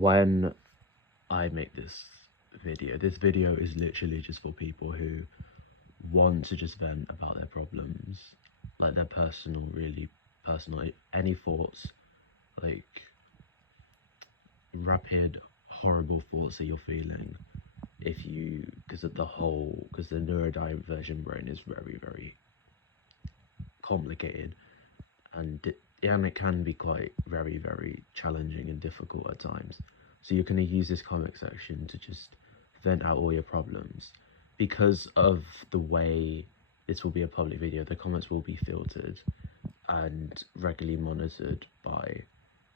when I make this video is literally just for people who want to just vent about their problems, like their really personal, any thoughts, like rapid, horrible thoughts that you're feeling, because the neurodivergent brain is very, very complicated, and it can be quite very, very challenging and difficult at times. So you're going to use this comment section to just vent out all your problems. Because of the way this will be a public video, the comments will be filtered and regularly monitored by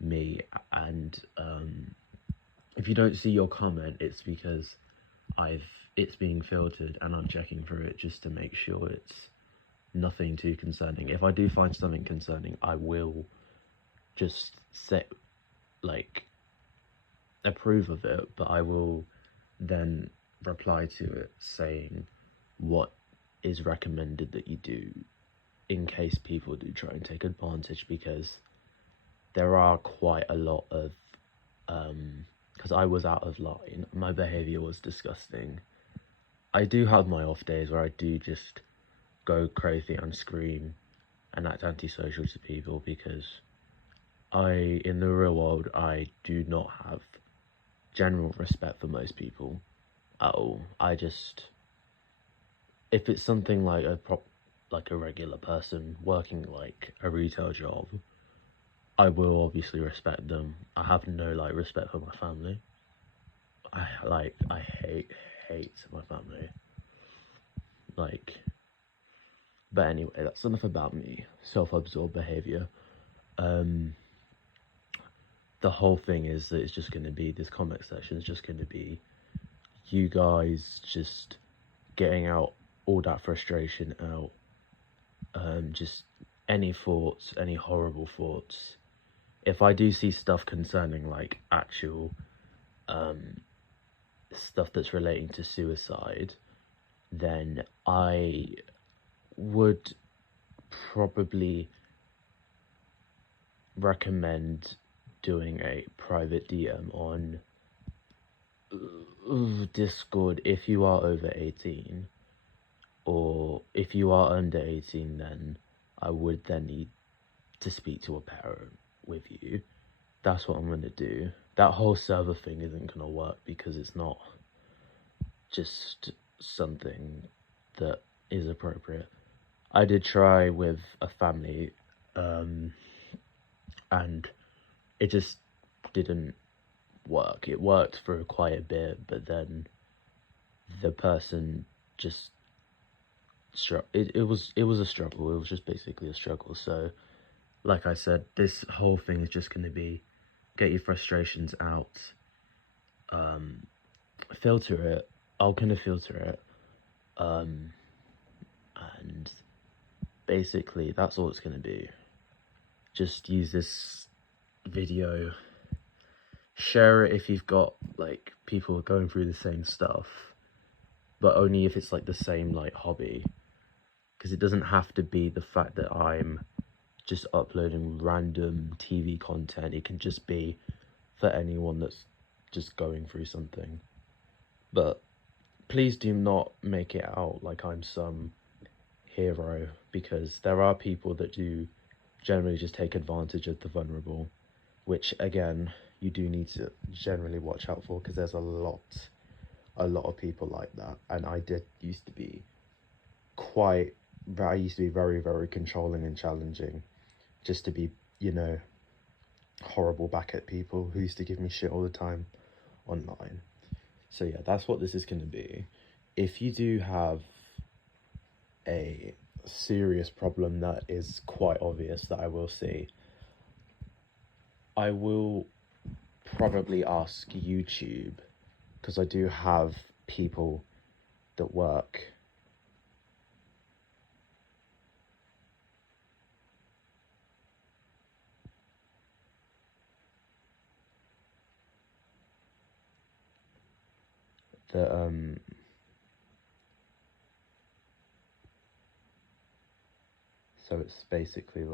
me, and if you don't see your comment, it's because it's being filtered and I'm checking through it just to make sure it's nothing too concerning. If I do find something concerning, I will just approve of it, but I will then reply to it saying what is recommended that you do in case people do try and take advantage, because there are quite a lot of because I was out of line, my behaviour was disgusting. I do have my off days where I do just go crazy and scream and act antisocial to people, because in the real world, I do not have general respect for most people at all. If it's something like a regular person working like a retail job, I will obviously respect them. I have no respect for my family. I hate my family. But anyway, that's enough about me. Self-absorbed behaviour. The whole thing is that it's just going to be, this comment section is just going to be you guys just getting out all that frustration out. Just any thoughts, any horrible thoughts. If I do see stuff concerning actual stuff that's relating to suicide, then I would probably recommend doing a private DM on Discord if you are over 18, or if you are under 18, then I would then need to speak to a parent with you. That's what I'm going to do. That whole server thing isn't going to work because it's not just something that is appropriate. I did try with a family, and it just didn't work. It worked for quite a bit, but then the person just it was a struggle. It was just basically a struggle. So like I said, this whole thing is just going to be get your frustrations out, filter it. I'm going to filter it, and basically that's all it's going to be. Just use this video, share it if you've got people going through the same stuff, but only if it's the same hobby, because it doesn't have to be the fact that I'm just uploading random TV content. It can just be for anyone that's just going through something. But please do not make it out like I'm some hero, because there are people that do generally just take advantage of the vulnerable, which again you do need to generally watch out for, because there's a lot of people like that. And I used to be very, very controlling and challenging, just to be, horrible back at people who used to give me shit all the time online. So yeah, that's what this is going to be. If you do have a serious problem that is quite obvious that I will see, I will probably ask YouTube, because I do have people that work that so it's basically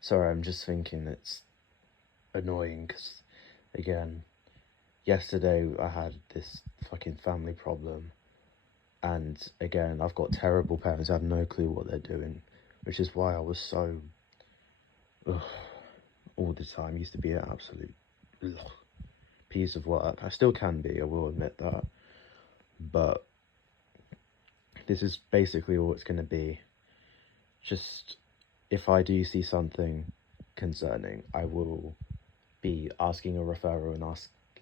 Sorry, I'm just thinking it's annoying because, again, yesterday I had this fucking family problem, and again, I've got terrible parents who have no clue what they're doing, which is why I was so all the time. Used to be an absolute piece of work. I still can be, I will admit that, but this is basically all it's going to be. Just, if I do see something concerning, I will be asking a referral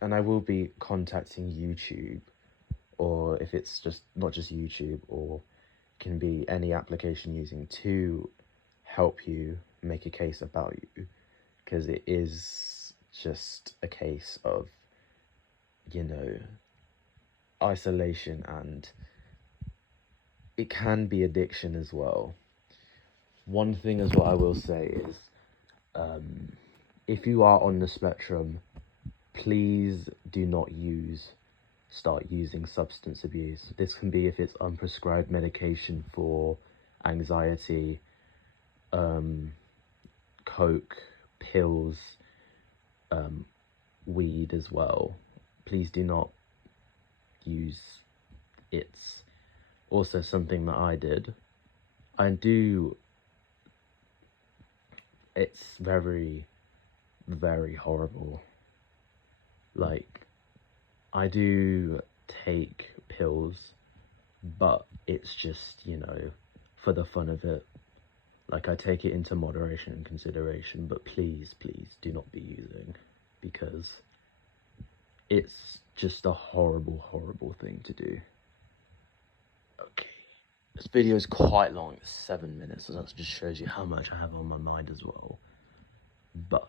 and I will be contacting YouTube, or if it's just not just YouTube, or can be any application using to help you make a case about you, because it is just a case of, you know, isolation, and it can be addiction as well. One thing is what I will say is, if you are on the spectrum, please do not start using substance abuse. This can be if it's unprescribed medication for anxiety, coke, pills, weed as well. Please do not use. It's also something that I did. It's very, very horrible. Like, I do take pills, but it's just, you know, for the fun of it. Like, I take it into moderation and consideration, but please, please do not be using, because it's just a horrible, horrible thing to do. Okay, this video is quite long, it's 7 minutes, so that just shows you how much I have on my mind as well. But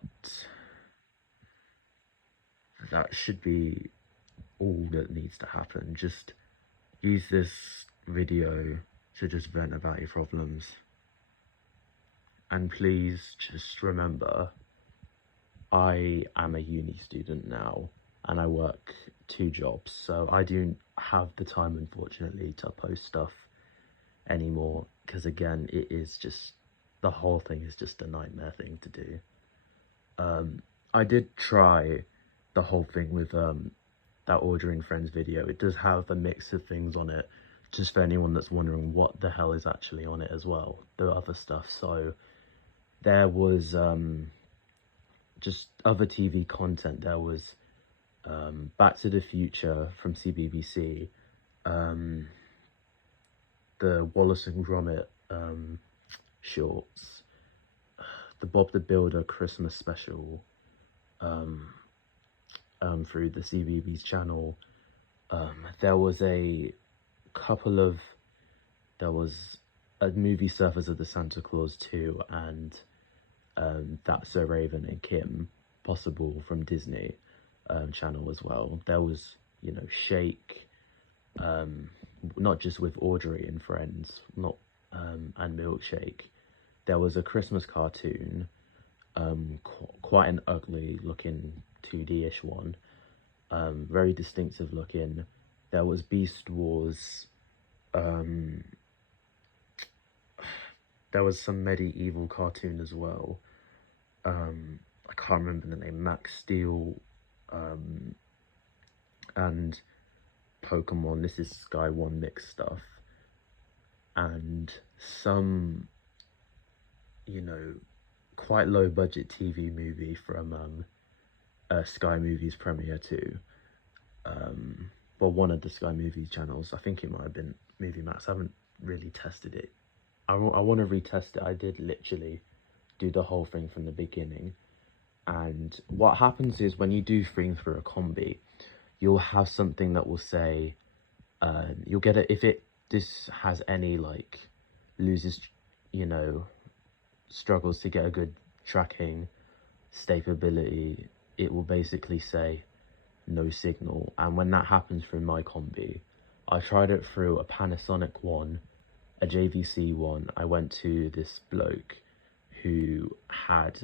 that should be all that needs to happen. Just use this video to just vent about your problems. And please just remember, I am a uni student now, and I work 2 jobs, so I don't have the time, unfortunately, to post stuff anymore, because again, it is just, the whole thing is just a nightmare thing to do. I did try the whole thing with that ordering friends video. It does have a mix of things on it, just for anyone that's wondering what the hell is actually on it as well, the other stuff. So there was just other TV content. There was Back to the Future from CBBC, the Wallace and Gromit shorts, the Bob the Builder Christmas special through the CBBS channel. There was a movie Surfers of the Santa Claus 2, and That's So Raven and Kim, possible from Disney channel as well. There was, you know, Shake, not just with Audrey and Friends, and Milkshake. There was a Christmas cartoon, quite an ugly looking 2D-ish one, very distinctive looking. There was Beast Wars. There was some medieval cartoon as well. I can't remember the name. Max Steel, and Pokemon. This is Sky One mix stuff, and some, you know, quite low budget TV movie from Sky Movies Premiere 2. Well, one of the Sky Movies channels. I think it might have been Movie Max. I haven't really tested it. I want to retest it. I did literally do the whole thing from the beginning. And what happens is, when you do stream through a combi, you'll have something that will say, you'll get it, if this has any, like, loses, you know, struggles to get a good tracking stability, it will basically say no signal. And when that happens through my combi, I tried it through a Panasonic one, a JVC one. I went to this bloke who had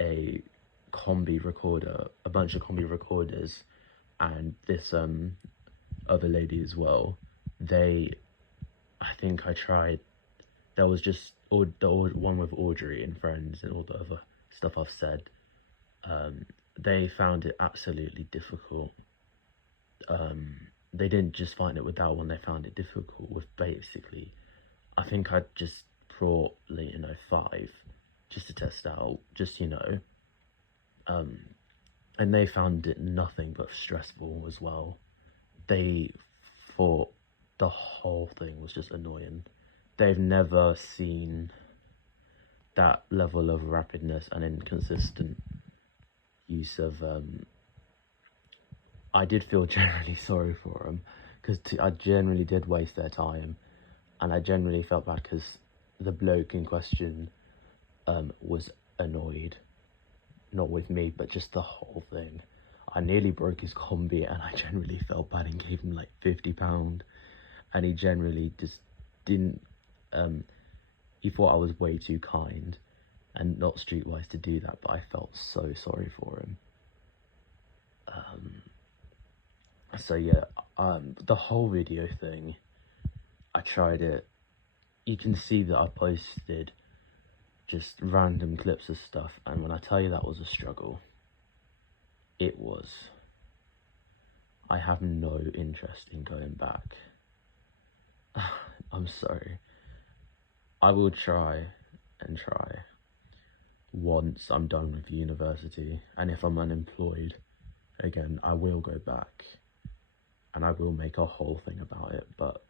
a combi recorder, a bunch of combi recorders, and this other lady as well. I think I tried, there was just or the one with Audrey and Friends and all the other stuff I've said, they found it absolutely difficult. They didn't just find it with that one, they found it difficult with basically, I think I just brought Leighton 05 just to test out, just, and they found it nothing but stressful as well. They thought the whole thing was just annoying. They've never seen that level of rapidness and inconsistent use of I did feel generally sorry for them, because I generally did waste their time, and I generally felt bad because the bloke in question was annoyed, not with me, but just the whole thing. I nearly broke his combi, and I generally felt bad and gave him like £50, and he generally just didn't. He thought I was way too kind and not streetwise to do that, but I felt so sorry for him. So yeah, the whole video thing, I tried it. You can see that I posted just random clips of stuff, and when I tell you that was a struggle, it was. I have no interest in going back. I'm sorry. I will try and try once I'm done with university, and if I'm unemployed again, I will go back and I will make a whole thing about it, but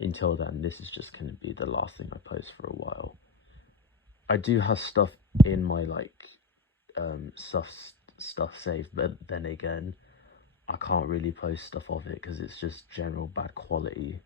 until then, this is just going to be the last thing I post for a while. I do have stuff in my stuff saved, but then again, I can't really post stuff of it because it's just general bad quality.